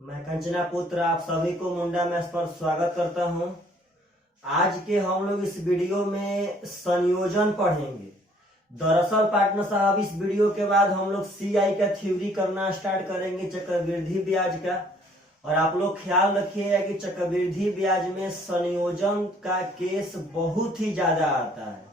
मैं कंचना पुत्र आप सभी को मुंडा मैथ पर स्वागत करता हूं। आज के हम लोग इस वीडियो में संयोजन पढ़ेंगे। दरअसल पार्टनर साहब इस वीडियो के बाद हम लोग सीआई का थ्योरी करना स्टार्ट करेंगे, चक्रवृद्धि ब्याज का। और आप लोग ख्याल रखिएगा कि चक्रवृद्धि ब्याज में संयोजन का केस बहुत ही ज्यादा आता है।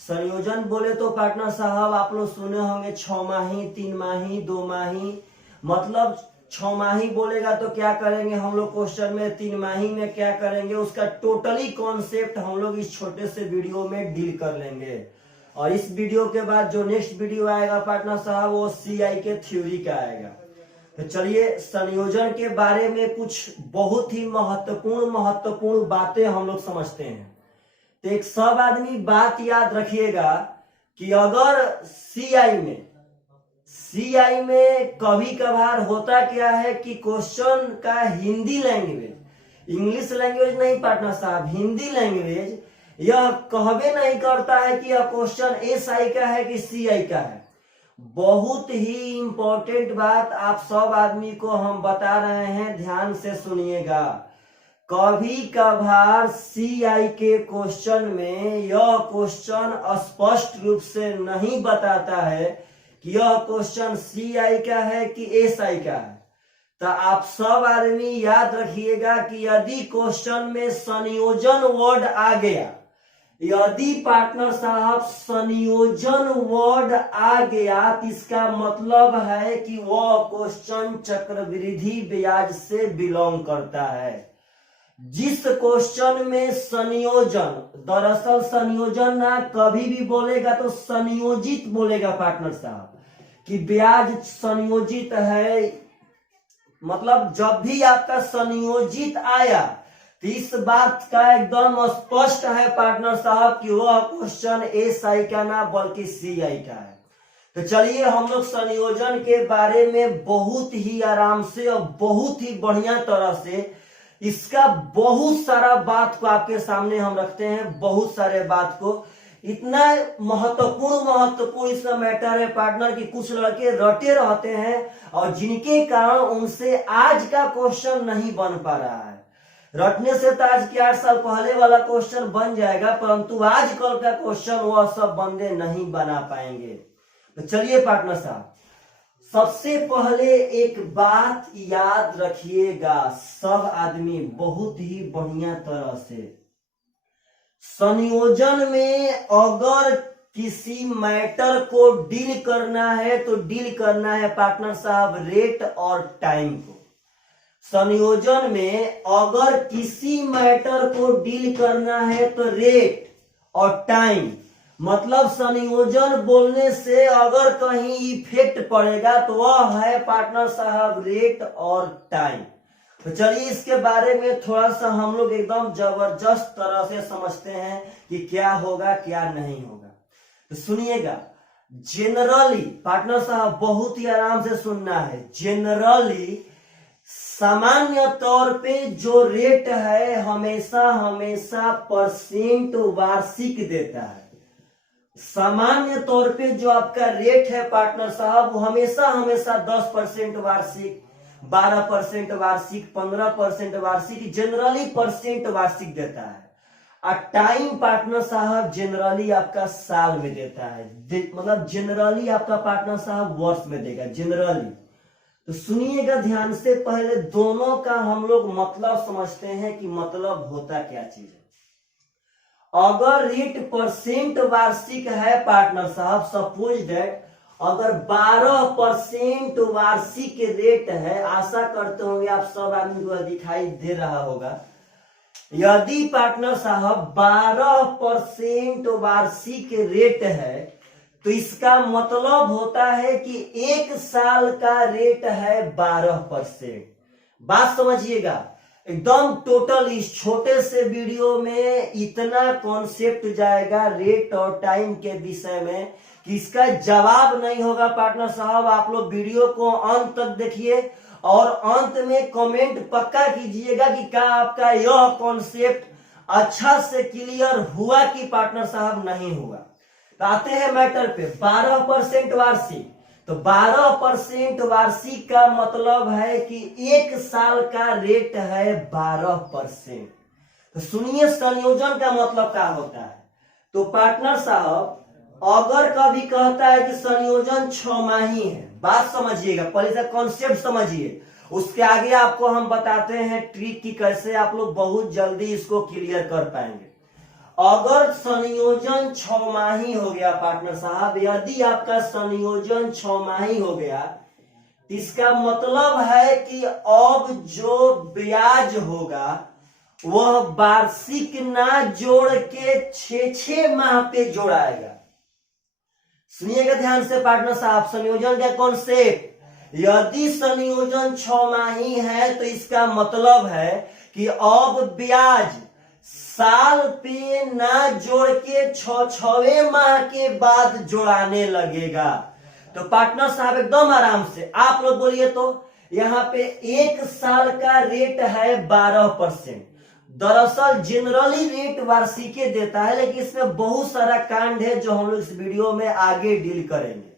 संयोजन बोले तो पार्टनर साहब आप लोग सुने होंगे 6 माही, 3 माही, 2 माही। मतलब 6 माही बोलेगा तो क्या करेंगे हम लोग क्वेश्चन में, 3 माही में क्या करेंगे, उसका टोटली कॉन्सेप्ट हम लोग इस छोटे से वीडियो में डील कर लेंगे। और इस वीडियो के बाद जो नेक्स्ट वीडियो आएगा पार्टनर साहब वो सीआई के थ्योरी का आएगा। तो चलिए संयोजन के बारे में कुछ बहुत ही महत्वपूर्ण बातें हम लोग समझते हैं। तो एक सब आदमी बात याद रखिएगा कि अगर सीआई में कभी कभार होता क्या है कि क्वेश्चन का हिंदी लैंग्वेज, इंग्लिश लैंग्वेज नहीं पार्टनर साहब, हिंदी लैंग्वेज यह कहवे नहीं करता है कि यह क्वेश्चन एसआई का है कि सीआई का है। बहुत ही इंपॉर्टेंट बात आप सब आदमी को हम बता रहे हैं, ध्यान से सुनिएगा। कभी कभार सीआई के क्वेश्चन में यह क्वेश्चन स्पष्ट रूप से नहीं बताता है कि यह क्वेश्चन सीआई का है कि एसआई का है। तो आप सब आदमी याद रखिएगा कि यदि क्वेश्चन में संयोजन वर्ड आ गया, यदि पार्टनर साहब संयोजन वर्ड आ गया तो इसका मतलब है कि वह क्वेश्चन चक्रवृद्धि ब्याज से बिलोंग करता है। जिस क्वेश्चन में संयोजन, दरअसल संयोजन ना कभी भी बोलेगा तो संयोजित बोलेगा पार्टनर साहब, कि ब्याज संयोजित है। मतलब जब भी आपका संयोजित आया तो इस बात का एकदम स्पष्ट है पार्टनर साहब कि वह क्वेश्चन एसआई का ना बल्कि सीआई का है। तो चलिए हम लोग संयोजन के बारे में बहुत ही आराम से और बहुत ही बढ़िया तरह से इसका बहुत सारा बात को आपके सामने हम रखते हैं, बहुत सारे बात को। इतना महत्वपूर्ण इसका मैटर है पार्टनर कि कुछ लड़के रटे रहते हैं और जिनके कारण उनसे आज का क्वेश्चन नहीं बन पा रहा है। रटने से तो आज के 8 साल पहले वाला क्वेश्चन बन जाएगा, परंतु आज कल का क्वेश्चन वह सब बंदे नहीं बना पाएंगे। तो चलिए पार्टनर साहब, सबसे पहले एक बात याद रखिएगा सब आदमी बहुत ही बढ़िया तरह से। संयोजन में अगर किसी मैटर को डील करना है तो डील करना है पार्टनर साहब रेट और टाइम को। संयोजन में अगर किसी मैटर को डील करना है तो रेट और टाइम, मतलब संयोजन बोलने से अगर कहीं इफेक्ट पड़ेगा तो वह है पार्टनर साहब रेट और टाइम। तो चलिए इसके बारे में थोड़ा सा हम लोग एकदम जबरदस्त तरह से समझते हैं कि क्या होगा क्या नहीं होगा। तो सुनिएगा, जनरली पार्टनर साहब बहुत ही आराम से सुनना है। जनरली सामान्य तौर पे जो रेट है हमेशा परसेंट वार्षिक देता है। सामान्य तौर पे जो आपका रेट है पार्टनर साहब वो हमेशा 10% वार्षिक, 12% वार्षिक, 15% वार्षिक, जनरली परसेंट वार्षिक देता है। और टाइम पार्टनर साहब जनरली आपका साल में देता है, मतलब जनरली आपका पार्टनर साहब वर्ष में देगा जनरली। तो सुनिएगा ध्यान से, पहले दोनों का हम लोग मतलब समझते हैं कि मतलब होता क्या चीज है। अगर रेट परसेंट वार्षिक है पार्टनर साहब, सपोज दैट अगर 12% वार्षिक रेट है, आशा करते होंगे आप सब आदमी को दिखाई दे रहा होगा। यदि पार्टनर साहब 12% वार्षिक रेट है तो इसका मतलब होता है कि 1 साल का रेट है 12%। बात समझिएगा एकदम टोटल। इस छोटे से वीडियो में इतना कॉन्सेप्ट जाएगा रेट और टाइम के विषय में कि इसका जवाब नहीं होगा पार्टनर साहब। आप लोग वीडियो को अंत तक देखिए और अंत में कमेंट पक्का कीजिएगा कि क्या आपका यह कॉन्सेप्ट अच्छा से क्लियर हुआ कि पार्टनर साहब नहीं हुआ। तो आते हैं मैटर पे। 12% वार्षिक तो 12% वार्षिक का मतलब है कि एक साल का रेट है 12%। तो सुनिए संयोजन का मतलब क्या होता है। तो पार्टनर साहब अगर कभी कहता है कि संयोजन 6 माही है, बात समझिएगा, पहले से कॉन्सेप्ट समझिए, उसके आगे आपको हम बताते हैं ट्रिक की कैसे आप लोग बहुत जल्दी इसको क्लियर कर पाएंगे। अगर संयोजन 6 माही हो गया पार्टनर साहब, यदि आपका संयोजन 6 माही हो गया, इसका मतलब है कि अब जो ब्याज होगा वह वार्षिक ना जोड़ के 6 माह पे जोड़ाएगा। सुनिएगा ध्यान से पार्टनर साहब, संयोजन का कॉन्सेप्ट, यदि संयोजन 6 माही है तो इसका मतलब है कि अब ब्याज साल पे ना जोड़ के 6वें माह के बाद जोड़ाने लगेगा। तो पार्टनर साहब एकदम आराम से आप लोग बोलिए। तो यहाँ पे एक साल का रेट है 12%। दरअसल जनरली रेट वार्षिक देता है, लेकिन इसमें बहुत सारा कांड है जो हम लोग इस वीडियो में आगे डील करेंगे।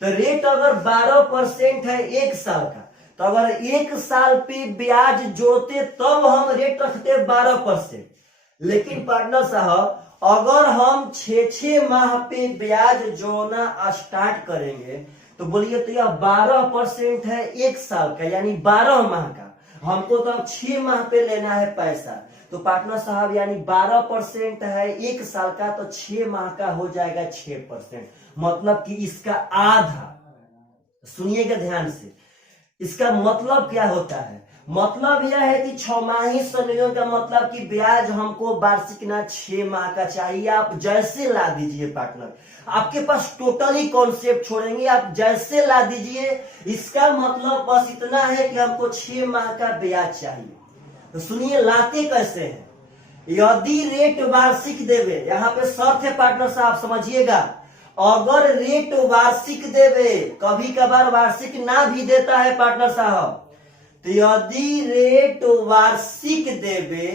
तो रेट अगर 12% है एक साल का, तो अगर एक साल पे ब्याज जोड़ते तब हम रेट रखते 12%। लेकिन पार्टनर साहब अगर हम 6 माह पे ब्याज जोड़ना स्टार्ट करेंगे तो बोलिए, तो यह 12% है एक साल का, यानी 12 माह का। हमको तो अब 6 माह पे लेना है पैसा। तो पार्टनर साहब यानी 12% है एक साल का, तो 6 माह का हो जाएगा 6%, मतलब कि इसका आधा। सुनिएगा ध्यान से, इसका मतलब क्या होता है। मतलब यह है कि 6 माही संयोजन का मतलब कि ब्याज हमको वार्षिक ना 6 माह का चाहिए। आप जैसे ला दीजिए पार्टनर, आपके पास टोटली कॉन्सेप्ट छोड़ेंगे, आप जैसे ला दीजिए। इसका मतलब बस इतना है कि हमको 6 माह का ब्याज चाहिए। तो सुनिए लाते कैसे हैं। यदि रेट वार्षिक देवे, यहाँ पे शर्त है पार्टनर साहब समझिएगा, अगर रेट वार्षिक देवे, कभी कभार वार्षिक ना भी देता है पार्टनर साहब, तो यदि रेट वार्षिक देवे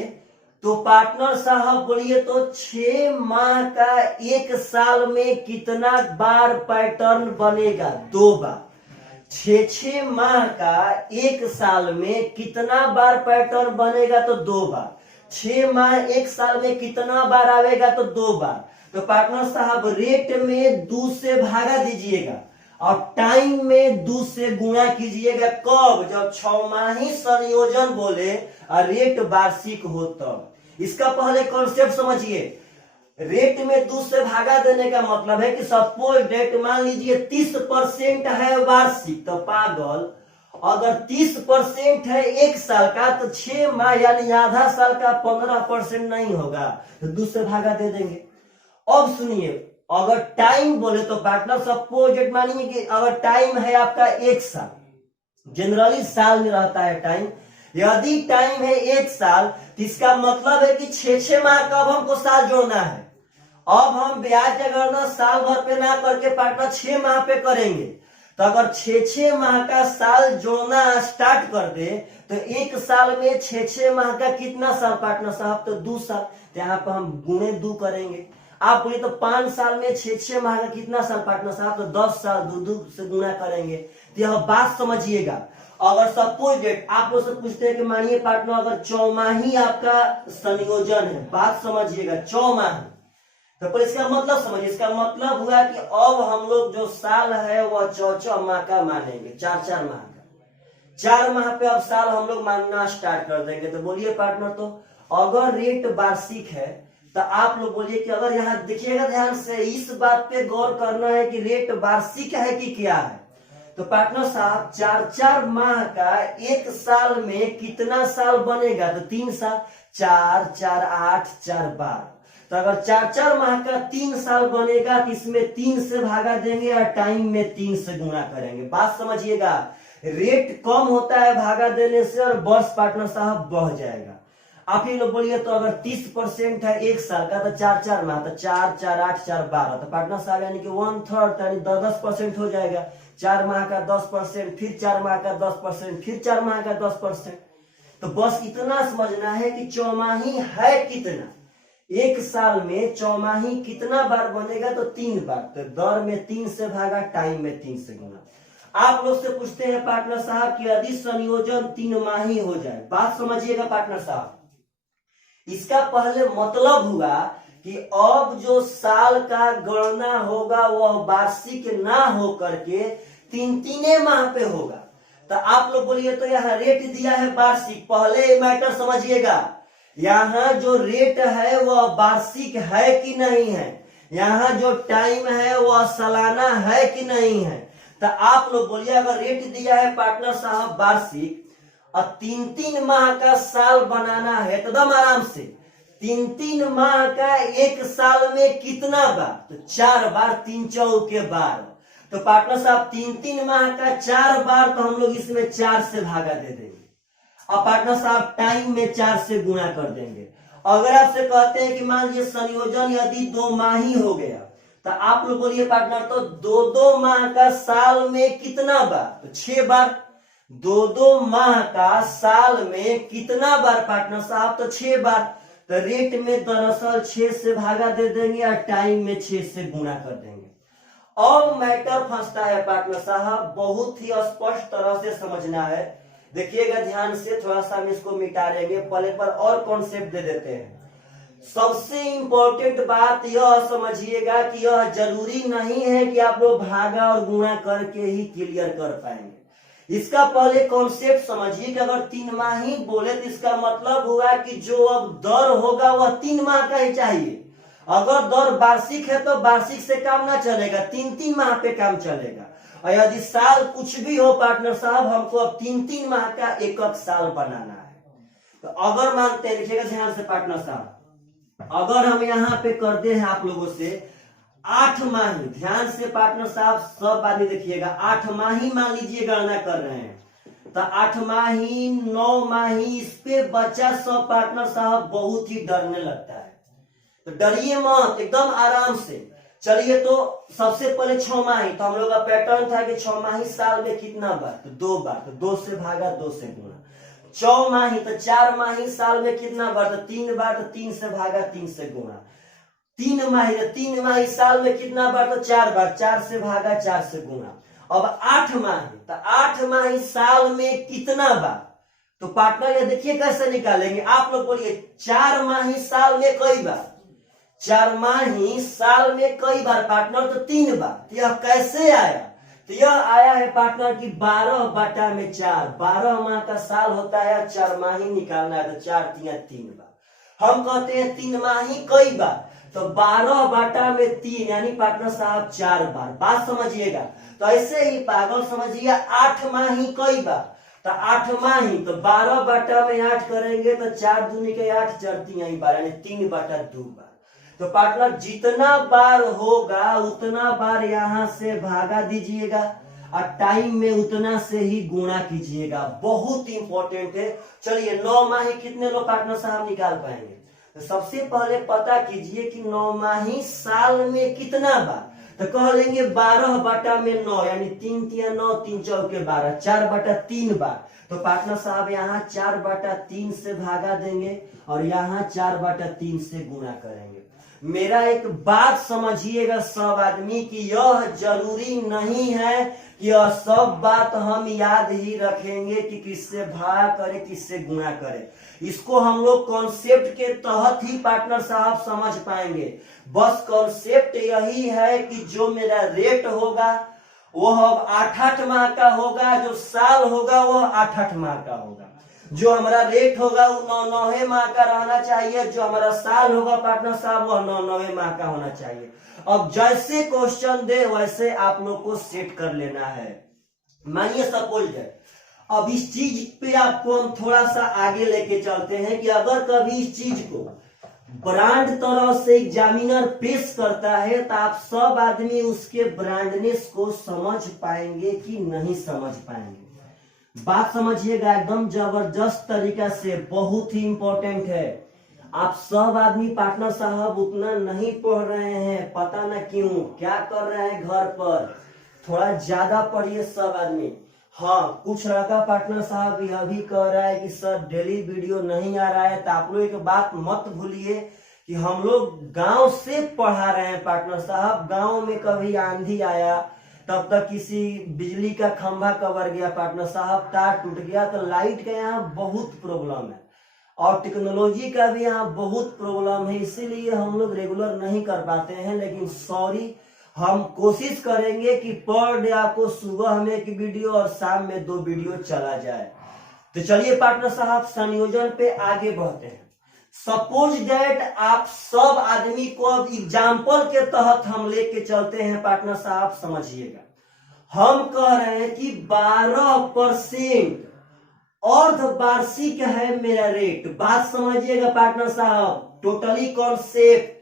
तो पार्टनर साहब बोलिए, तो 6 माह का एक साल में कितना बार पैटर्न बनेगा? 2 बार। 6 माह का एक साल में कितना बार पैटर्न बनेगा? तो 2 बार। 6 माह एक साल में कितना बार आवेगा? तो 2 बार। तो पार्टनर साहब रेट में 2 से भागा दीजिएगा और टाइम में 2 से गुणा कीजिएगा। कब? जब 6 माही संयोजन बोले और रेट वार्षिक हो तब। इसका पहले कॉन्सेप्ट समझिए। रेट में 2 से भागा देने का मतलब है कि सपोज डेट मान लीजिए 30% है वार्षिक, तो पागल अगर 30% है एक साल का तो 6 माह यानी आधा साल का 15% नहीं होगा, तो 2 से भागा दे देंगे। अब सुनिए, अगर टाइम बोले तो पार्टनर सपोज मानिए कि अगर टाइम है आपका 1 साल, जनरली साल में रहता है टाइम। यदि टाइम है 1 साल तो इसका मतलब है कि 6 माह का अब हमको साल जोड़ना है। अब हम ब्याज का गणना साल भर पे ना करके पार्टनर 6 माह पे करेंगे। तो अगर 6 माह का साल जोड़ना स्टार्ट कर दे तो एक साल में 6 माह का कितना साल पार्टनर साहब? तो 2 साल। तो यहाँ पर हम गुणे 2 करेंगे। आप बोलिए तो 5 साल में 6 माह का कितना साल पार्टनर साहब? तो 10 साल। 2 से गुणा करेंगे। तो यह बात समझिएगा। अगर सपोज डेट आप लोग से पूछते हैं कि मानिए पार्टनर अगर 4 माही आपका संयोजन है, बात समझिएगा 4 माह, तो पर इसका मतलब समझिए। इसका मतलब हुआ कि अब हम लोग जो साल है वह 4 माह का मानेंगे, 4 माह का। 4 माह पे अब साल हम लोग मानना स्टार्ट कर देंगे। तो बोलिए पार्टनर, तो अगर रेट वार्षिक है तो आप लोग बोलिए कि अगर यहाँ देखिएगा ध्यान से, इस बात पे गौर करना है कि रेट वार्षिक है कि क्या है। तो पार्टनर साहब 4 माह का एक साल में कितना साल बनेगा? तो 3 साल। 4 4 8 4 12। तो अगर 4 माह का 3 साल बनेगा तो इसमें 3 से भागा देंगे और टाइम में 3 से गुणा करेंगे। बात समझिएगा, रेट कम होता है भागा देने से और वर्ष पार्टनर साहब बढ़ जाएगा। आप ही लोग बोलिए तो अगर 30% है एक साल का तो 4 माह, तो 4 4 8 4 12। तो पार्टनर साहब यानी कि 1/3 यानी 10% हो जाएगा। 4 माह का 10%, फिर 4 माह का 10%, फिर 4 माह का 10%। तो बस इतना समझना है कि चौमाही है कितना, एक साल में चौमाही कितना बार बनेगा, तो 3 बार। तो दर में 3 से भागा, टाइम में 3 से गुना। आप लोग से पूछते हैं पार्टनर साहब कि यदि संयोजन 3 माही हो जाए, बात समझिएगा पार्टनर साहब, इसका पहले मतलब हुआ कि अब जो साल का गणना होगा वह वार्षिक ना हो करके 3 माह पे होगा। तो आप लोग बोलिए तो यहाँ रेट दिया है वार्षिक, पहले मैटर समझिएगा, यहाँ जो रेट है वह वार्षिक है कि नहीं है, यहाँ जो टाइम है वह सालाना है कि नहीं है। तो आप लोग बोलिए अगर रेट दिया है पार्टनर साहब वार्षिक और 3 माह का साल बनाना है, तो दम आराम से 3 माह का एक साल में कितना बार, तो 4 बार, 3 चौके 12। तो पार्टनर साहब 3 माह का 4 बार, तो हम लोग इसमें 4 से भागा दे देंगे। अब पार्टनर साहब टाइम में 4 से गुणा कर देंगे। अगर आपसे कहते हैं कि मान लीजिए संयोजन यदि 2 माही हो गया, तो आप लोग बोलिए पार्टनर तो 2 माह का साल में कितना बार, तो 6 बार। 2 माह का साल में कितना बार पार्टनर साहब, तो 6 बार। तो रेट में दरअसल 6 से भागा दे देंगे और टाइम में 6 से गुणा कर देंगे। और मैटर फंसता है पार्टनर साहब, बहुत ही स्पष्ट तरह से समझना है, देखिएगा ध्यान से, थोड़ा सा हम इसको मिटा लेंगे, पहले पर और कॉन्सेप्ट दे देते हैं। सबसे इंपॉर्टेंट बात यह समझिएगा कि यह जरूरी नहीं है कि आप लोग भागा और गुणा करके ही क्लियर कर पाएंगे। इसका पहले कॉन्सेप्ट समझिए कि अगर 3 माह ही बोले तो इसका मतलब हुआ कि जो अब दर होगा वह 3 माह का ही चाहिए। अगर दर वार्षिक है तो वार्षिक से काम ना चलेगा, 3 माह पे काम चलेगा। और यदि साल कुछ भी हो पार्टनर साहब, हमको अब 3 माह का एक साल बनाना है। तो अगर मानते हैं, देखिएगा ध्यान से पार्टनर साहब, अगर हम यहाँ पे करते हैं आप लोगों से 8 माही, ध्यान से पार्टनर साहब सब आदमी देखिएगा, 8 माही मान लीजिए गणना कर रहे हैं, तो 8 माही 9 माही, इस पे बच्चा सब पार्टनर साहब बहुत ही डरने लगता है। तो डरिए मत, एकदम आराम से चलिए। तो सबसे पहले 6 माही, तो हम लोग का पैटर्न था कि 6 माही साल में कितना बार, तो 2 बार। तो 2 से भागा, 2 से गुणा। 4 माही, तो 4 माही साल में कितना बार, तो 3 बार। तो 3 से भागा, 3 से गुणा। 3 माही, तो 3 माही साल में कितना बार, तो 4 बार। 4 से भागा, 4 से गुणा। अब 8 माही, तो 8 माही साल में कितना बार, तो पार्टनर ये देखिए कैसे निकालेंगे। आप लोग बोलिए 4 माही साल में कई बार, 4 माही साल में कई बार पार्टनर, तो 3 बार। तो यह कैसे आया, तो यह आया है पार्टनर की 12/4। 12 माह का साल होता है, 4 माही निकालना है, तो 4 × 3 बार। हम कहते हैं 3 माही कई बार, तो 12/3 यानी पार्टनर साहब 4 बार। बात समझिएगा। तो ऐसे ही पागल समझिए 8 माही कई बार, तो 8 माही, तो 12/8 करेंगे तो 4 दूनी के 8, 4 × 12 यानी 3/2 बार। तो पार्टनर जितना बार होगा उतना बार यहाँ से भागा दीजिएगा और टाइम में उतना से ही गुणा कीजिएगा। बहुत इंपॉर्टेंट है। चलिए 9 माही कितने लोग पार्टनर साहब निकाल पाएंगे, तो सबसे पहले पता कीजिए कि 9 माही साल में कितना बार, तो कह लेंगे 12/9 यानी 3 × 9, 3 चौके 12, 4/3 बार। तो पार्टनर साहब यहाँ 4/3 से भागा देंगे और यहाँ 4/3 से गुणा करेंगे। मेरा एक बात समझिएगा सब आदमी कि यह जरूरी नहीं है कि यह सब बात हम याद ही रखेंगे कि किससे भाग करे, किससे गुणा करे। इसको हम लोग कॉन्सेप्ट के तहत ही पार्टनर साहब समझ पाएंगे। बस कॉन्सेप्ट यही है कि जो मेरा रेट होगा वह अब 8-8 माह का होगा, जो साल होगा वह 8-8 माह का होगा, जो हमारा रेट होगा वो 9-9 माह का रहना चाहिए, जो हमारा साल होगा पार्टनर साहब वह 9-9 माह का होना चाहिए। अब जैसे क्वेश्चन दे वैसे आप लोग को सेट कर लेना है। मानिए सपोज है, अब इस चीज पे आपको हम थोड़ा सा आगे लेके चलते हैं कि अगर कभी इस चीज को ब्रांड तरह से एग्जामिनर पेश करता है तो आप सब आदमी उसके ब्रांडनेस को समझ पाएंगे कि नहीं समझ पाएंगे। बात समझिएगा एकदम जबरदस्त तरीका से, बहुत ही इंपॉर्टेंट है। आप सब आदमी पार्टनर साहब उतना नहीं पढ़ रहे हैं, पता न क्यों, क्या कर रहे हैं घर पर, थोड़ा ज्यादा पढ़िए सब आदमी। हाँ, कुछ लड़का पार्टनर साहब यह भी कह रहा है कि सर डेली वीडियो नहीं आ रहा है, तो आप लोग एक बात मत भूलिए कि हम लोग गांव से पढ़ा रहे हैं पार्टनर साहब। गांव में कभी आंधी आया, तब तक किसी बिजली का खंभा कवर गया पार्टनर साहब, तार टूट गया, तो लाइट का यहाँ बहुत प्रॉब्लम है और टेक्नोलॉजी का भी यहाँ बहुत प्रॉब्लम है, इसीलिए हम लोग रेगुलर नहीं कर पाते हैं। लेकिन सॉरी, हम कोशिश करेंगे कि पर डे आपको सुबह में एक वीडियो और शाम में 2 वीडियो चला जाए। तो चलिए पार्टनर साहब संयोजन पे आगे बढ़ते हैं। सपोज दैट आप सब आदमी को अब एग्जाम्पल के तहत हम लेके चलते हैं पार्टनर साहब, समझिएगा। हम कह रहे हैं कि 12% अर्धवार्षिक है मेरा रेट। बात समझिएगा पार्टनर साहब, टोटली कॉन्सेप्ट।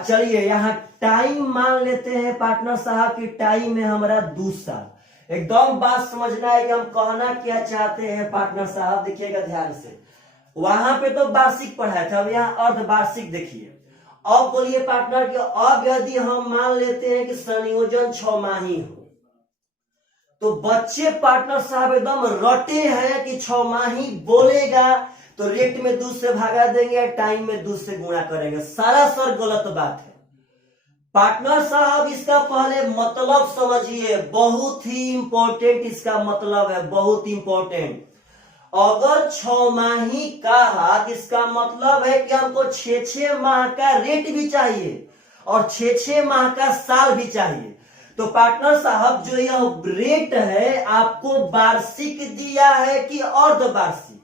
चलिए यहाँ टाइम मान लेते हैं पार्टनर साहब कि टाइम है हमारा 2 साल। एकदम बात समझना है कि हम कहना क्या चाहते हैं पार्टनर साहब, देखिएगा ध्यान से। वहां पे तो वार्षिक पढ़ाया था, अब यहाँ अर्धवार्षिक देखिए। अब बोलिए पार्टनर कि अब यदि हम मान लेते हैं कि संयोजन 6 माही हो, तो बच्चे पार्टनर साहब एकदम रटे हैं कि 6 माही बोलेगा तो रेट में 2 से भागा देंगे, टाइम में 2 से गुणा करेंगे। सरासर गलत बात है पार्टनर साहब। इसका पहले मतलब समझिए, बहुत ही इंपॉर्टेंट इसका मतलब है, बहुत इंपॉर्टेंट। अगर 6 माही कहा, इसका मतलब है कि हमको 6 माह का रेट भी चाहिए और 6 माह का साल भी चाहिए। तो पार्टनर साहब जो यह रेट है आपको वार्षिक दिया है कि अर्धवार्षिक?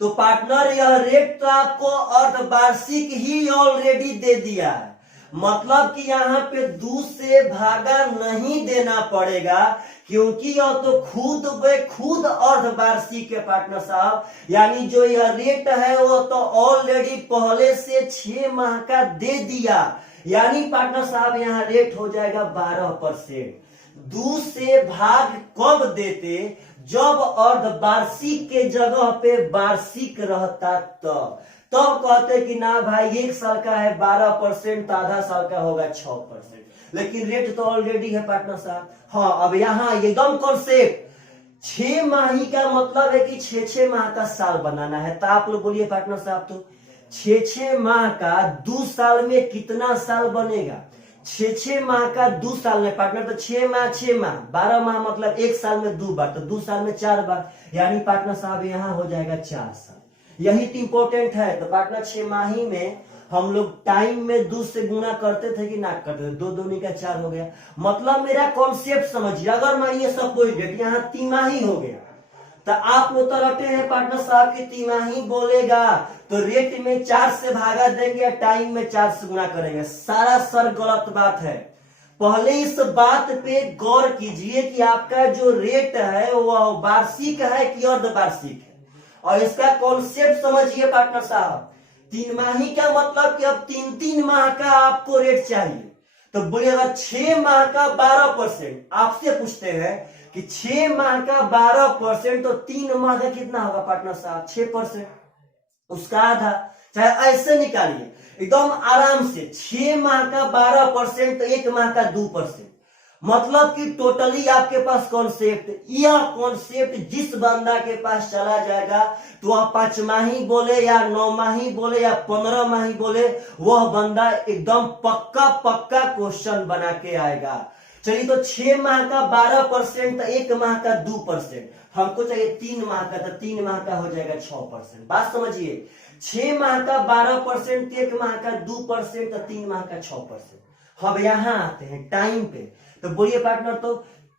तो पार्टनर यह रेट तो आपको अर्धवार्षिक ही ऑलरेडी दे दिया है, मतलब कि यहाँ पे 2 से भागा नहीं देना पड़ेगा, क्योंकि यह तो खुद अर्धवार्षिक है पार्टनर साहब। यानी जो यह रेट है वो तो ऑलरेडी पहले से 6 माह का दे दिया। यानी पार्टनर साहब यहाँ रेट हो जाएगा 12%। 2 से भाग कब देते? जब अर्धवार्षिक के जगह पे वार्षिक रहता तब कहते कि ना भाई 1 साल का है 12%, तो आधा साल का होगा 6%। लेकिन रेट तो ऑलरेडी है पार्टनर साहब। हाँ, अब यहाँ एकदम कॉन्सेप्ट 6 माही का मतलब है कि 6 माह का साल बनाना है। तो आप लोग बोलिए पार्टनर साहब, तो 6 माह का 2 साल में कितना साल बनेगा? 6 माह का 2 साल में पार्टनर, तो 6 माह 12 माह मतलब 1 साल में 2 बार, तो 2 साल में 4 बार, यानी पार्टनर साहब यहाँ हो जाएगा 4 साल। यही तो इंपॉर्टेंट है। तो पार्टनर 6 माही में हम लोग टाइम में 2 से गुणा करते थे कि ना करते थे? 2 दूनी का 4 हो गया। मतलब मेरा कॉन्सेप्ट समझिए, अगर मानिए सपोज डेट यहाँ तिमाही हो गया, तो आप लोग तो रटे हैं पार्टनर साहब की तिमाही बोलेगा तो रेट में 4 से भागा देंगे, टाइम में 4 से गुणा करेंगे। सारा सर गलत बात है। पहले इस बात पे गौर कीजिए कि आपका जो रेट है वह वार्षिक है कि अर्धवार्षिक है, और इसका कॉन्सेप्ट समझिए पार्टनर साहब। 3 माही का मतलब कि अब 3 माह का आपको रेट चाहिए। तो बोलिए अगर 6 माह का 12%, आपसे पूछते हैं कि 6 माह का 12%, तो 3 माह का कितना होगा पार्टनर साहब? 6%, उसका आधा। चाहे ऐसे निकालिए एकदम आराम से, 6 माह का 12% तो 1 माह का 2%। मतलब कि टोटली आपके पास कॉन्सेप्ट, यह कॉन्सेप्ट जिस बंदा के पास चला जाएगा तो वह 5 माही बोले या 9 माही बोले या 15 माही बोले, वह बंदा एकदम पक्का क्वेश्चन बना के आएगा। चलिए, तो 6 माह का 12% तो 1 माह का 2%, हमको चाहिए 3 माह का, तो 3 माह का हो जाएगा 6%। बात समझिए, 6 माह का 12%, 1 माह का 2%, तो 3 माह का 6%। अब यहाँ आते हैं टाइम पे। तो बोलिए पार्टनर, तो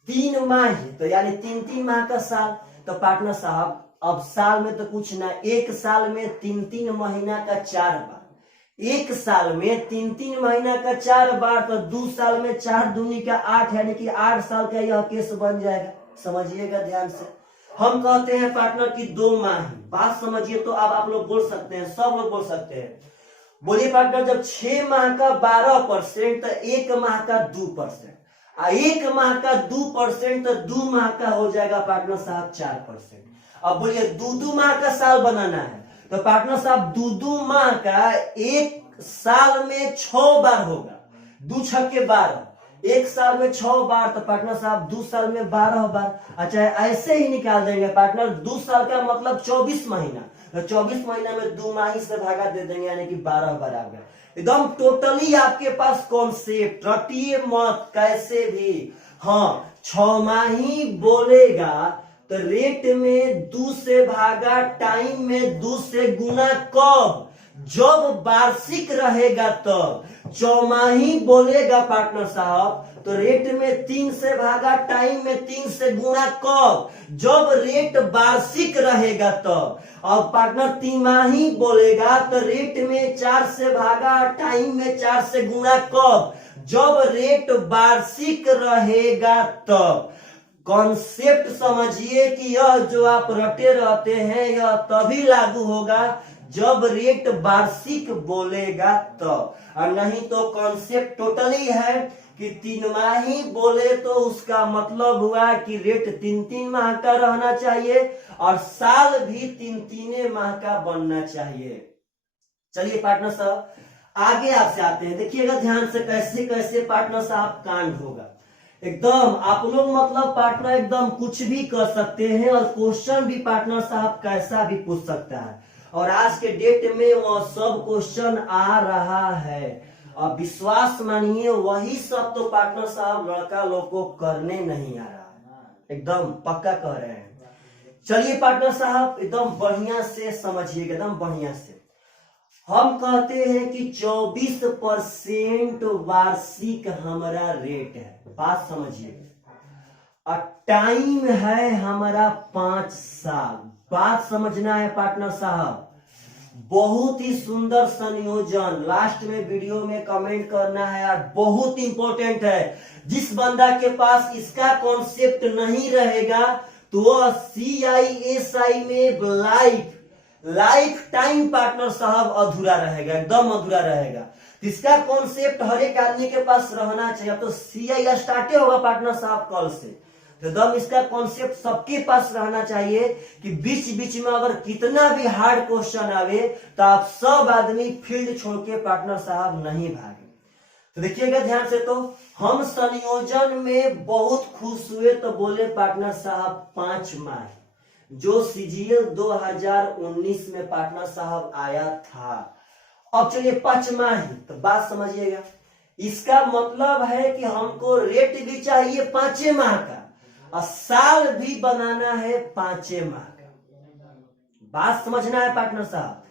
3 माह, तो यानी 3 माह का साल। तो पार्टनर साहब अब साल में तो कुछ ना, 1 साल में 3 महीना का 4 बार, 1 साल में 3 महीना का 4 बार, तो 2 साल में 4 दूनी का 8, यानी कि 8 साल का यह केस बन जाएगा। समझिएगा ध्यान से। हम कहते हैं पार्टनर की 2 माह। बात समझिए, तो अब आप लोग बोल सकते हैं, सब लोग बोल सकते हैं। बोलिए पार्टनर, जब 6 माह का 12%, तो 1 माह का 2%, 1 माह का 2%, तो 2 माह का हो जाएगा पार्टनर साहब 4%। अब बोलिए 2 माह का साल बनाना है, तो पार्टनर साहब 2 माह का 1 साल में 6 बार होगा, 2 छक्के 12, एक साल में 6 बार, तो पार्टनर साहब 2 साल में 12 बार। अच्छा ऐसे ही निकाल देंगे पार्टनर, 2 साल का मतलब 24 महीना, तो 24 महीना में 2 माही से भागा दे देंगे, यानी कि 12 बार आ गया। एकदम टोटली आपके पास कॉन्सेप्ट, रटिए मत कैसे भी। हाँ 6 माही बोलेगा तो रेट में 2 से भागा, टाइम में 2 से गुना, कब? जब वार्षिक रहेगा तब। चौमाही बोलेगा पार्टनर साहब तो रेट में 3 से भागा, टाइम में 3 से गुणा, कब? जब रेट वार्षिक रहेगा तब। और पार्टनर तिमाही बोलेगा तो रेट में 4 से भागा, टाइम में 4 से गुणा, कब? जब रेट वार्षिक रहेगा तब। कॉन्सेप्ट समझिए कि यह जो आप रटे रहते हैं यह तभी लागू होगा जब रेट वार्षिक बोलेगा तब, और नहीं तो कॉन्सेप्ट टोटली है कि 3 माही बोले तो उसका मतलब हुआ कि रेट 3-3 माह का रहना चाहिए और साल भी 3-3 माह का बनना चाहिए। चलिए पार्टनर साहब आगे आपसे आते हैं, देखिएगा ध्यान से कैसे कैसे पार्टनर साहब कांड होगा। एकदम आप लोग मतलब पार्टनर एकदम कुछ भी कर सकते हैं और क्वेश्चन भी पार्टनर साहब कैसा भी पूछ सकता है, और आज के डेट में वह सब क्वेश्चन आ रहा है। और विश्वास मानिए वही सब तो पार्टनर साहब लड़का लोग को करने नहीं आ रहा है, एकदम पक्का कह रहे हैं। चलिए पार्टनर साहब एकदम बढ़िया से समझिएगा, एकदम बढ़िया से। हम कहते हैं कि 24% वार्षिक हमारा रेट है, बात समझिए, और टाइम है हमारा 5 साल। बात समझना है पार्टनर साहब, बहुत ही सुंदर संयोजन, लास्ट में वीडियो में कमेंट करना है यार, बहुत इंपॉर्टेंट है। जिस बंदा के पास इसका कॉन्सेप्ट नहीं रहेगा तो वह CISI में लाइफ टाइम पार्टनर साहब अधूरा रहेगा, एकदम अधूरा रहेगा। इसका कॉन्सेप्ट हर एक आदमी के पास रहना चाहिए। अब तो CI स्टार्ट होगा पार्टनर साहब कल से, तो एकदम इसका कॉन्सेप्ट सबके पास रहना चाहिए कि बीच बीच में अगर कितना भी हार्ड क्वेश्चन आवे तो आप सब आदमी फील्ड छोड़ के पार्टनर साहब नहीं भागे। तो देखिएगा ध्यान से, तो हम संयोजन में बहुत खुश हुए तो बोले पार्टनर साहब 5 माह जो CGL 2019 में पार्टनर साहब आया था। अब चलिए 5 माह, तो बात समझिएगा, इसका मतलब है कि हमको रेट भी चाहिए 5 माह का और साल भी बनाना है 5 माह का। बात समझना है पार्टनर साहब।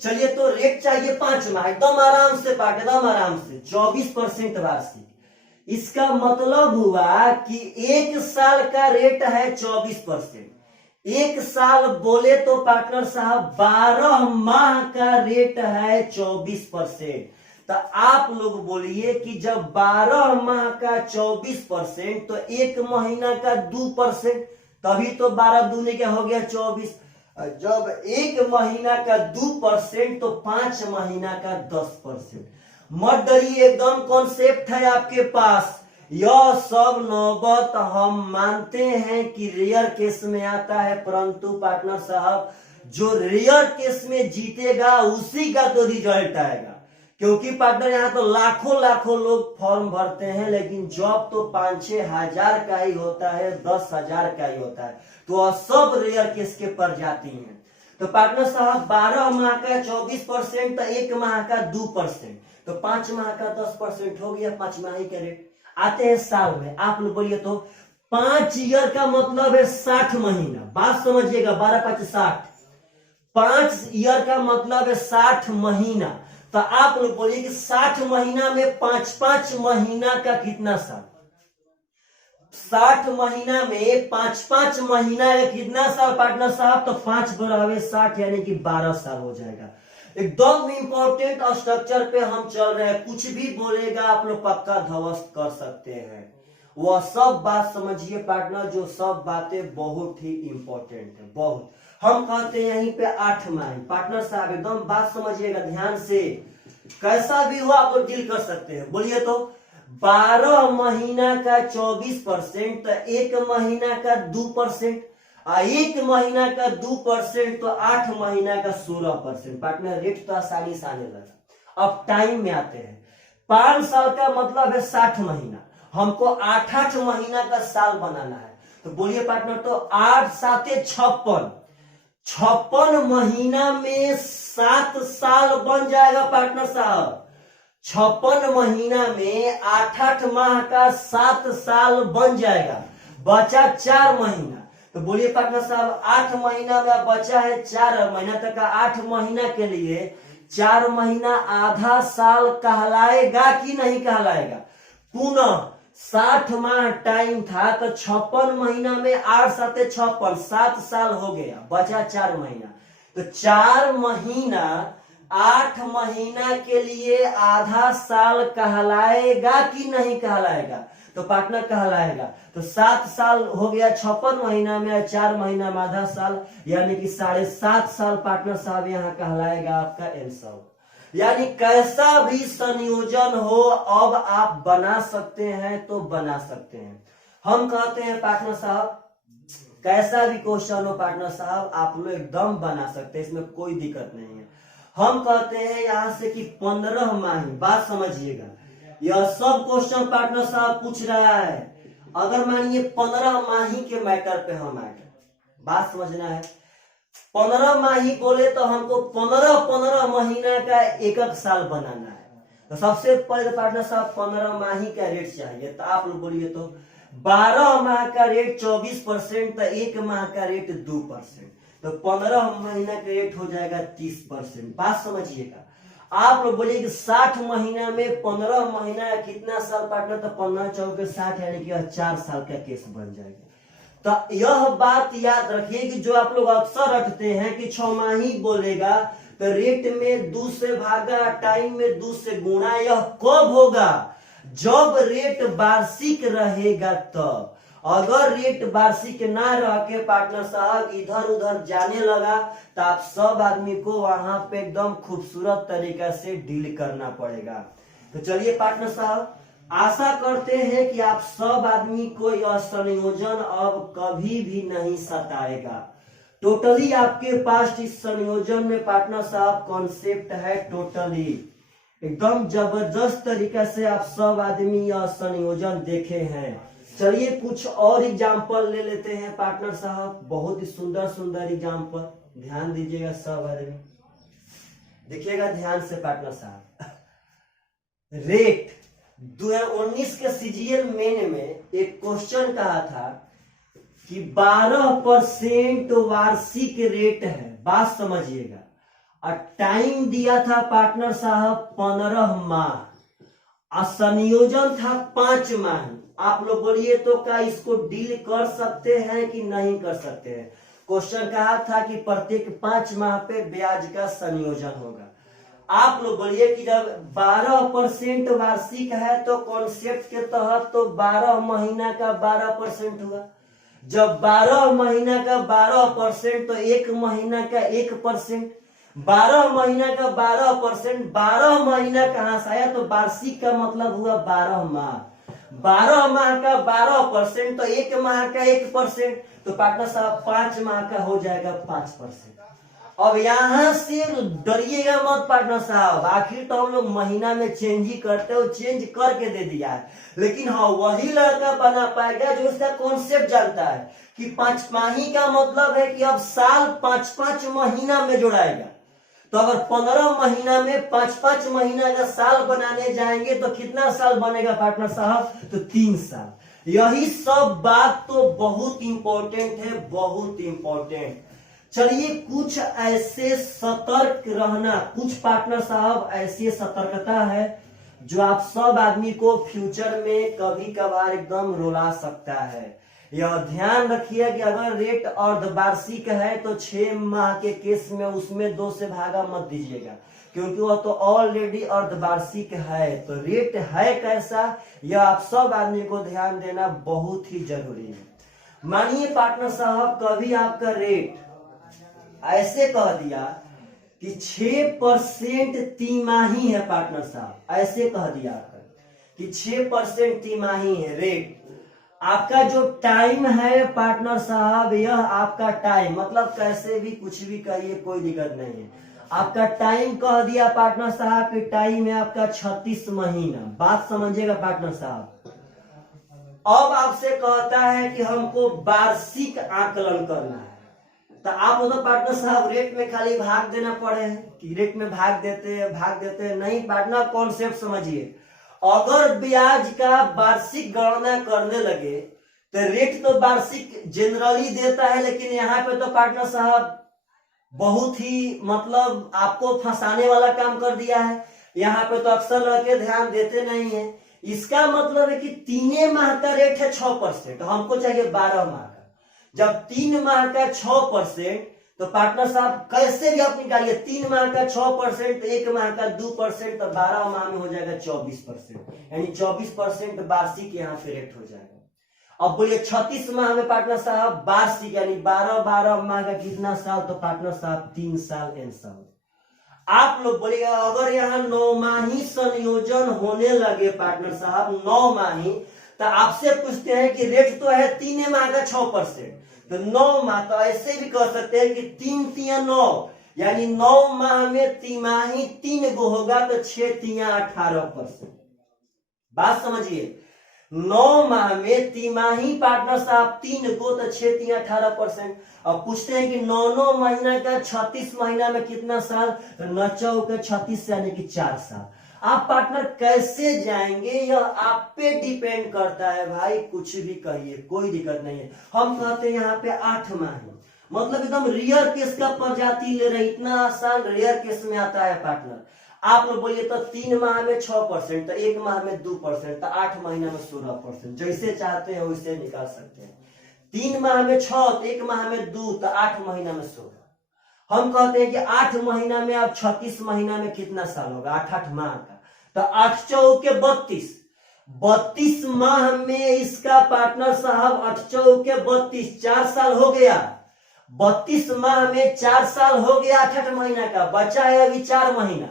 चलिए तो रेट चाहिए 5 माह, एकदम आराम से पार्ट, एकदम आराम से 24% वार्षिक। इसका मतलब हुआ कि 1 साल का रेट है 24%। 1 साल बोले तो पार्टनर साहब 12 माह का रेट है 24%। तो आप लोग बोलिए कि जब 12 माह का 24% तो 1 महीना का 2%, तभी तो 12 दूनी क्या हो गया 24। जब 1 महीना का 2% तो 5 महीना का 10%। मत डरिए, एकदम कॉन्सेप्ट है आपके पास। यह सब नौबत हम मानते हैं कि रेयर केस में आता है, परंतु पार्टनर साहब जो रेयर केस में जीतेगा उसी का तो रिजल्ट आएगा। क्योंकि पार्टनर यहाँ तो लाखों लाखों लोग फॉर्म भरते हैं, लेकिन जॉब तो 5-6 हजार का ही होता है, 10,000 का ही होता है, तो सब रेयर केस के पर जाती हैं। तो पार्टनर साहब 12 माह का 24% तो 1 माह का 2%, तो 5 माह का 10% हो गया 5 माही का रेट। आते हैं साल में, आप लोग बोलिए तो 5 ईयर का मतलब है 60 महीना। बात समझिएगा, 12-5 60, 5 ईयर का मतलब है 60 महीना। तो आप लोग बोलिए कि 60 महीना में 5-5 महीना का कितना साल? 60 महीना में 5-5 महीना का कितना साल पार्टनर साहब? तो 5 × 60 यानी कि 12 साल हो जाएगा। एकदम इंपॉर्टेंट स्ट्रक्चर पे हम चल रहे हैं, कुछ भी बोलेगा आप लोग पक्का ध्वस्त कर सकते हैं। वह सब बात समझिए पार्टनर, जो सब बातें बहुत ही इंपॉर्टेंट है, बहुत। हम कहते हैं यहीं पे 8 माह पार्टनर साहब, एकदम बात समझिएगा ध्यान से, कैसा भी हुआ आप लोग डील कर सकते हैं। बोलिए तो 12 महीना का 24% तो 1 महीना का 2%, 1 महीना का 2% तो 8 महीना का 16%। पार्टनर रेट तो आसानी से आने लगा। अब टाइम में आते हैं, 5 साल का मतलब है 60 महीना। हमको 8-8 महीना का साल बनाना है। तो बोलिए पार्टनर, तो 8 साते 56, 56 महीना में 7 साल बन जाएगा पार्टनर साहब। 56 महीना में 8-8 माह का 7 साल बन जाएगा, बचा 4 महीना। तो बोलिए पार्टनर साहब, 8 महीना में बचा है 4 महीना तक का, 8 महीना के लिए 4 महीना आधा साल कहलाएगा कि नहीं कहलाएगा? पुनः 60 माह टाइम था, तो 56 महीना में 8 साते 56, 7 साल हो गया, बचा 4 महीना। तो 4 महीना 8 महीना के लिए आधा साल कहलाएगा कि नहीं कहलाएगा? तो पार्टनर कहलाएगा। तो 7 साल हो गया 56 महीना में, 4 महीना में आधा साल, यानी कि 7.5 साल पार्टनर साहब यहाँ कहलाएगा आपका आंसर। यानी कैसा भी संयोजन हो अब आप बना सकते हैं तो बना सकते हैं। हम कहते हैं पार्टनर साहब, कैसा भी क्वेश्चन हो पार्टनर साहब आप लोग एकदम बना सकते हैं, इसमें कोई दिक्कत नहीं है। हम कहते हैं यहां से कि 15 माही, बात समझिएगा, यह सब क्वेश्चन पार्टनर साहब पूछ रहा है। अगर मानिए 15 माही के मैटर पे हम आए, बात समझना है। 15 माही बोले तो हमको 15 महीना का एक साल बनाना है। तो सबसे पहले पार्टनर साहब 15 माही का रेट चाहिए। तो आप लोग बोलिए तो 12 माह का रेट 24%, तो 1 माह का रेट 2%, तो 15 महीना का रेट हो जाएगा 30%। बात समझिएगा। आप लोग बोलिए कि 60 महीना में 15 महीना कितना साल पार्टनर? तो 15 चौके 60, यानी कि 4 साल का केस बन जाएगा। तो यह बात याद रखिए कि जो आप लोग अक्सर रखते हैं कि 6 माही बोलेगा तो रेट में 2 से भागा, टाइम में 2 से गुणा। यह कब होगा? जब रेट वार्षिक रहेगा तब। अगर रेट वार्षिक ना रह के पार्टनर साहब इधर उधर जाने लगा तो आप सब आदमी को वहां पे एकदम खूबसूरत तरीका से डील करना पड़ेगा। तो चलिए पार्टनर साहब, आशा करते हैं कि आप सब आदमी को यह संयोजन अब कभी भी नहीं सताएगा। टोटली आपके पास इस संयोजन में पार्टनर साहब कॉन्सेप्ट है, टोटली एकदम जबरदस्त तरीका से आप सब आदमी यह संयोजन देखे हैं। चलिए कुछ और एग्जाम्पल ले लेते हैं पार्टनर साहब, बहुत ही सुंदर सुंदर एग्जाम्पल, ध्यान दीजिएगा सब आदमी, देखिएगा ध्यान से पार्टनर साहब। रेट 2019 के सीजीएल मेन में एक क्वेश्चन कहा था कि 12% वार्षिक रेट है, बात समझिएगा, और टाइम दिया था पार्टनर साहब 15 माह, और संयोजन था 5 माह। आप लोग बोलिए तो क्या इसको डील कर सकते हैं कि नहीं कर सकते हैं? क्वेश्चन कहा था कि प्रत्येक 5 माह पे ब्याज का संयोजन होगा। आप लोग बोलिए कि जब 12% वार्षिक है तो कॉन्सेप्ट के तहत तो 12 महीना का 12% हुआ। जब 12 महीना का 12% तो 1 महीना का 1%, 12 महीना का 12%, 12 महीना कहां से आया? तो वार्षिक का मतलब हुआ 12 माह, 12 माह का 12% तो 1 माह का 1%, तो पार्टनर साहब 5 माह का हो जाएगा 5%। अब यहां से डरिएगा मत पार्टनर साहब, आखिर तो हम लोग महीना में चेंज ही करते हो, चेंज करके दे दिया है, लेकिन हाँ वही लड़का बना पाएगा जो इसका कॉन्सेप्ट जानता है कि 5 माही का मतलब है कि अब साल 5-5 महीना में जोड़ाएगा। तो अगर 15 महीना में 5-5 महीना का साल बनाने जाएंगे तो कितना साल बनेगा पार्टनर साहब? तो 3 साल। यही सब बात तो बहुत इंपॉर्टेंट है, बहुत इंपॉर्टेंट। चलिए कुछ ऐसे सतर्क रहना, कुछ पार्टनर साहब ऐसी सतर्कता है जो आप सब आदमी को फ्यूचर में कभी कभार एकदम रुला सकता है। यह ध्यान रखिए कि अगर रेट अर्धवार्षिक है तो 6 माह के केस में उसमें 2 से भागा मत दीजिएगा, क्योंकि वह तो ऑलरेडी अर्धवार्षिक है। तो रेट है कैसा, यह आप सब आदमी को ध्यान देना बहुत ही जरूरी है। मानिए पार्टनर साहब कभी आपका रेट ऐसे कह दिया कि 6% तिमाही है पार्टनर साहब, ऐसे कह दिया आपका कि 6% तिमाही है रेट। आपका जो टाइम है पार्टनर साहब, यह आपका टाइम, मतलब कैसे भी कुछ भी कहिए कोई दिक्कत नहीं है। आपका टाइम कह दिया पार्टनर साहब कि टाइम है आपका 36 महीना, बात समझिएगा पार्टनर साहब। अब आपसे कहता है कि हमको वार्षिक आकलन करना है, तो आप तो पार्टनर साहब रेट में खाली भाग देना पड़े हैं कि रेट में भाग देते हैं नहीं पार्टनर, कॉन्सेप्ट समझिए। अगर ब्याज का वार्षिक गणना करने लगे तो रेट तो वार्षिक जनरली देता है, लेकिन यहाँ पे तो पार्टनर साहब बहुत ही मतलब आपको फंसाने वाला काम कर दिया है। यहाँ पे तो अक्सर लड़के ध्यान देते नहीं है। इसका मतलब है कि 3 माह का रेट है 6%, हमको चाहिए 12 माह का। जब 3 माह का 6%, तो पार्टनर साहब कैसे भी आप निकालिए, 3 माह का 6%, 1 माह का 2%, तो 12 माह में हो जाएगा 24%, यानी 24% वार्षिक यहाँ पे रेट हो जाएगा। अब बोलिए 36 माह में पार्टनर साहब वार्षिक यानी 12 माह का कितना साल, तो पार्टनर साहब 3 साल एन साल। आप लोग बोलिएगा अगर यहाँ 9 माही संयोजन होने लगे पार्टनर साहब 9 माही, तो आपसे पूछते हैं कि रेट तो है 3 माह का 6%, तो 9 माह तो ऐसे भी कह सकते हैं कि 3 तिया 9, यानी 9 माह में तिमाही 3 गो होगा तो 6 तिया 18%। बात समझिए, 9 माह में तिमाही पार्टनर साहब 3 गो तो 6 तिया 18%। अब पूछते हैं कि 9 महीना का 36 महीना में कितना साल, तो 9 के 36 यानी कि 4 साल। आप पार्टनर कैसे जाएंगे यह आप पे डिपेंड करता है भाई, कुछ भी कहिए कोई दिक्कत नहीं है। हम कहते हैं यहाँ पे 8 माह, मतलब एकदम रेयर केस का प्रजाति ले रहे, इतना आसान रेयर केस में आता है पार्टनर। आप लोग बोलिए तो 3 माह में 6%, तो 1 माह में 2%, तो 8 महीना में 16%, जैसे चाहते हैं वैसे निकाल सकते हैं। 3 माह में 6, तो 1 माह में 2, तो 8 महीना में 16। हम कहते हैं कि 8 महीना में अब 36 महीना में कितना साल होगा, 8 माह का, तो 8 चौके 32, 32 माह में इसका पार्टनर साहब 8 चौके 32, 4 साल हो गया। 32 माह में 4 साल हो गया 8 महीना का, बचा है अभी 4 महीना,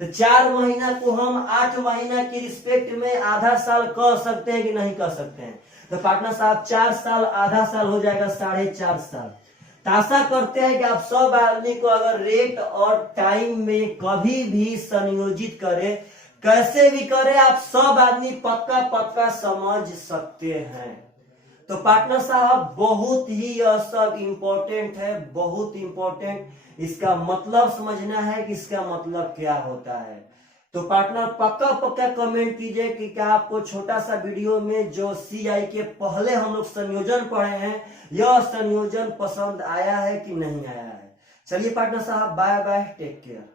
तो 4 महीना को हम 8 महीना की रिस्पेक्ट में आधा साल कह सकते हैं कि नहीं कह सकते हैं, तो पार्टनर साहब 4 साल आधा साल हो जाएगा 4.5 साल। तो आशा करते हैं कि आप सब आदमी को अगर रेट और टाइम में कभी भी संयोजित करे, कैसे भी करे, आप सब आदमी पक्का समझ सकते हैं। तो पार्टनर साहब बहुत ही यह सब इंपॉर्टेंट है, बहुत इंपॉर्टेंट। इसका मतलब समझना है कि इसका मतलब क्या होता है। तो पार्टनर पक्का कमेंट कीजिए कि क्या आपको छोटा सा वीडियो में जो CI के पहले हम लोग संयोजन पढ़े हैं, यह संयोजन पसंद आया है कि नहीं आया है। चलिए पार्टनर साहब, बाय बाय, टेक केयर।